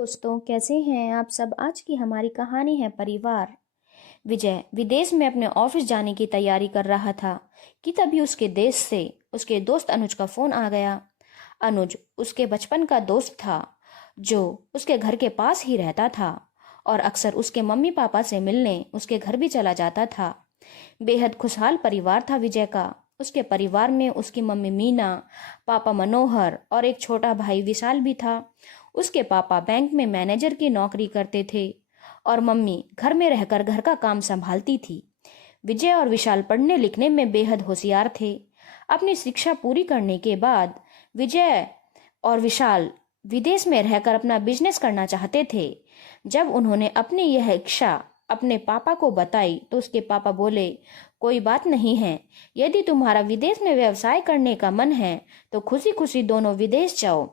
दोस्तों, कैसे हैं आप सब। आज की हमारी कहानी है परिवार। विजय विदेश में अपने ऑफिस जाने की तैयारी कर रहा था कि तभी उसके देश से उसके दोस्त अनुज का फोन आ गया। अनुज उसके बचपन का दोस्त था जो उसके घर के पास ही रहता था और अक्सर उसके मम्मी पापा से मिलने उसके घर भी चला जाता था। बेहद खुशहाल परिवार था विजय का। उसके परिवार में उसकी मम्मी मीना, पापा मनोहर और एक छोटा भाई विशाल भी था। उसके पापा बैंक में मैनेजर की नौकरी करते थे और मम्मी घर में रहकर घर का काम संभालती थी। विजय और विशाल पढ़ने लिखने में बेहद होशियार थे। अपनी शिक्षा पूरी करने के बाद विजय और विशाल विदेश में रहकर अपना बिजनेस करना चाहते थे। जब उन्होंने अपनी यह इच्छा अपने पापा को बताई तो उसके पापा बोले, कोई बात नहीं है, यदि तुम्हारा विदेश में व्यवसाय करने का मन है तो खुशी खुशी दोनों विदेश जाओ।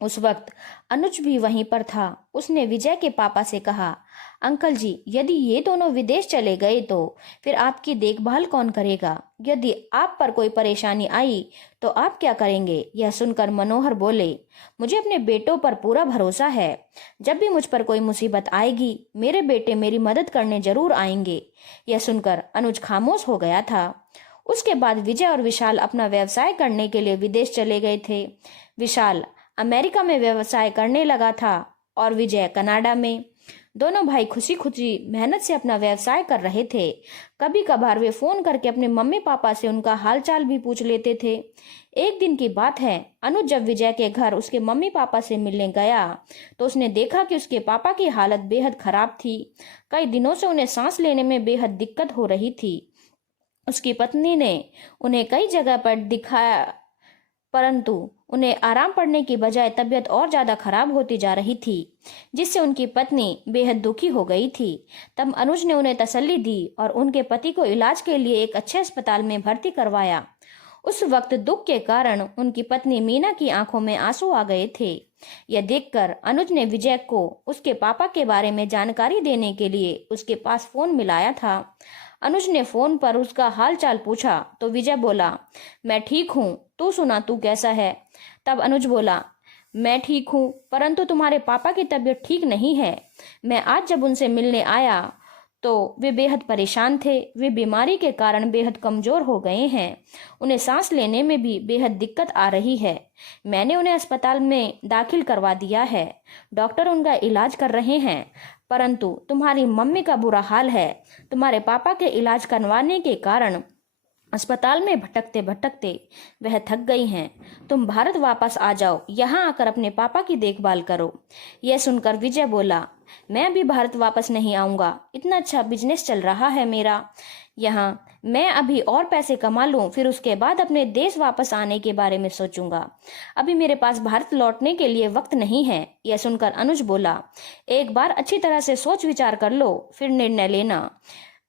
उस वक्त अनुज भी वहीं पर था। उसने विजय के पापा से कहा, अंकल जी, यदि ये दोनों विदेश चले गए तो फिर आपकी देखभाल कौन करेगा? यदि आप पर कोई परेशानी आई तो आप क्या करेंगे? यह सुनकर मनोहर बोले, मुझे अपने बेटों पर पूरा भरोसा है। जब भी मुझ पर कोई मुसीबत आएगी मेरे बेटे मेरी मदद करने जरूर आएंगे। यह सुनकर अनुज खामोश हो गया था। उसके बाद विजय और विशाल अपना व्यवसाय करने के लिए विदेश चले गए थे। विशाल अमेरिका में व्यवसाय करने लगा था और विजय कनाडा में। दोनों भाई खुशी खुशी मेहनत से अपना व्यवसाय कर रहे थे। कभी कभार वे फोन करके अपने मम्मी पापा से उनका हालचाल भी पूछ लेते थे। एक दिन की बात है, अनुज जब विजय के घर उसके मम्मी पापा से मिलने गया तो उसने देखा कि उसके पापा की हालत बेहद खराब थी। कई दिनों से उन्हें सांस लेने में बेहद दिक्कत हो रही थी। उसकी पत्नी ने उन्हें कई जगह पर दिखाया परंतु उन्हें आराम पड़ने की बजाय तबीयत और ज्यादा खराब होती जा रही थी, जिससे उनकी पत्नी बेहद दुखी हो गई थी। तब अनुज ने उन्हें तसल्ली दी और उनके पति को इलाज के लिए एक अच्छे अस्पताल में भर्ती करवाया। उस वक्त दुख के कारण उनकी पत्नी मीना की आंखों में आंसू आ गए थे। यह देखकर अनुज ने विजय को उसके पापा के बारे में जानकारी देने के लिए उसके पास फोन मिलाया था। अनुज ने फोन पर उसका हाल चाल पूछा तो विजय बोला, मैं ठीक हूँ, तू सुना, तू कैसा है? तब अनुज बोला, मैं ठीक हूँ, परंतु तुम्हारे पापा की तबीयत ठीक नहीं है। मैं आज जब उनसे मिलने आया तो वे बेहद परेशान थे। वे बीमारी के कारण बेहद कमजोर हो गए हैं। उन्हें सांस लेने में भी बेहद दिक्कत आ रही है। मैंने उन्हें अस्पताल में दाखिल करवा दिया है। डॉक्टर उनका इलाज कर रहे हैं, परंतु तुम्हारी मम्मी का बुरा हाल है। तुम्हारे पापा के इलाज करवाने के कारण अस्पताल में भटकते भटकते वह थक गई हैं। तुम भारत वापस आ जाओ, यहाँ आकर अपने पापा की देखभाल करो। यह सुनकर विजय बोला, मैं अभी भारत वापस नहीं आऊंगा। इतना अच्छा बिजनेस चल रहा है मेरा यहाँ। मैं अभी और पैसे कमा लूं, फिर उसके बाद अपने देश वापस आने के बारे में सोचूंगा। अभी मेरे पास भारत लौटने के लिए वक्त नहीं है। यह सुनकर अनुज बोला, एक बार अच्छी तरह से सोच विचार कर लो, फिर निर्णय लेना।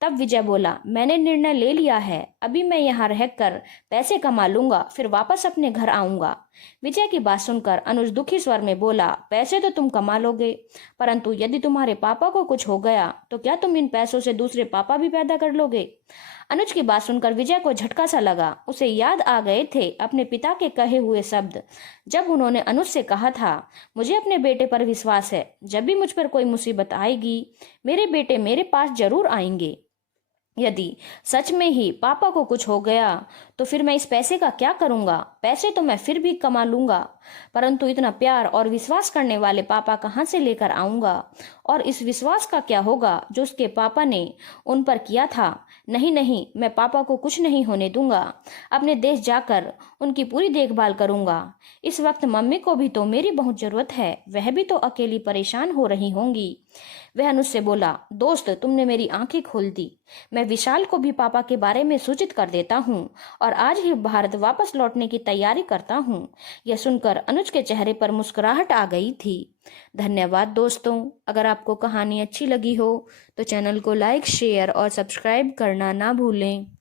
तब विजय बोला, मैंने निर्णय ले लिया है। अभी मैं यहाँ रहकर पैसे कमा लूंगा, फिर वापस अपने घर आऊंगा। विजय की बात सुनकर अनुज दुखी स्वर में बोला, पैसे तो तुम कमा लोगे, परंतु यदि तुम्हारे पापा को कुछ हो गया तो क्या तुम इन पैसों से दूसरे पापा भी पैदा कर लोगे? अनुज की बात सुनकर विजय को झटका सा लगा। उसे याद आ गए थे अपने पिता के कहे हुए शब्द, जब उन्होंने अनुज से कहा था, मुझे अपने बेटे पर विश्वास है। जब भी मुझ पर कोई मुसीबत आएगी मेरे बेटे मेरे पास जरूर आएंगे। यदि सच में ही पापा को कुछ हो गया तो फिर मैं इस पैसे का क्या करूंगा? पैसे तो मैं फिर भी कमा लूंगा, परंतु इतना प्यार और विश्वास करने वाले पापा कहाँ से लेकर आऊंगा? और इस विश्वास का क्या होगा जो उसके पापा ने उन पर किया था? नहीं नहीं, मैं पापा को कुछ नहीं होने दूंगा। अपने देश जाकर उनकी पूरी देखभाल करूंगा। इस वक्त मम्मी को भी तो मेरी बहुत जरूरत है, वह भी तो अकेली परेशान हो रही होंगी। वह अनुज से बोला, दोस्त, तुमने मेरी आंखें खोल दी। मैं विशाल को भी पापा के बारे में सूचित कर देता हूँ और आज ही भारत वापस लौटने की तैयारी करता हूँ। यह सुनकर अनुज के चेहरे पर मुस्कुराहट आ गई थी। धन्यवाद दोस्तों। अगर आपको कहानी अच्छी लगी हो तो चैनल को लाइक, शेयर और सब्सक्राइब करना ना भूलें।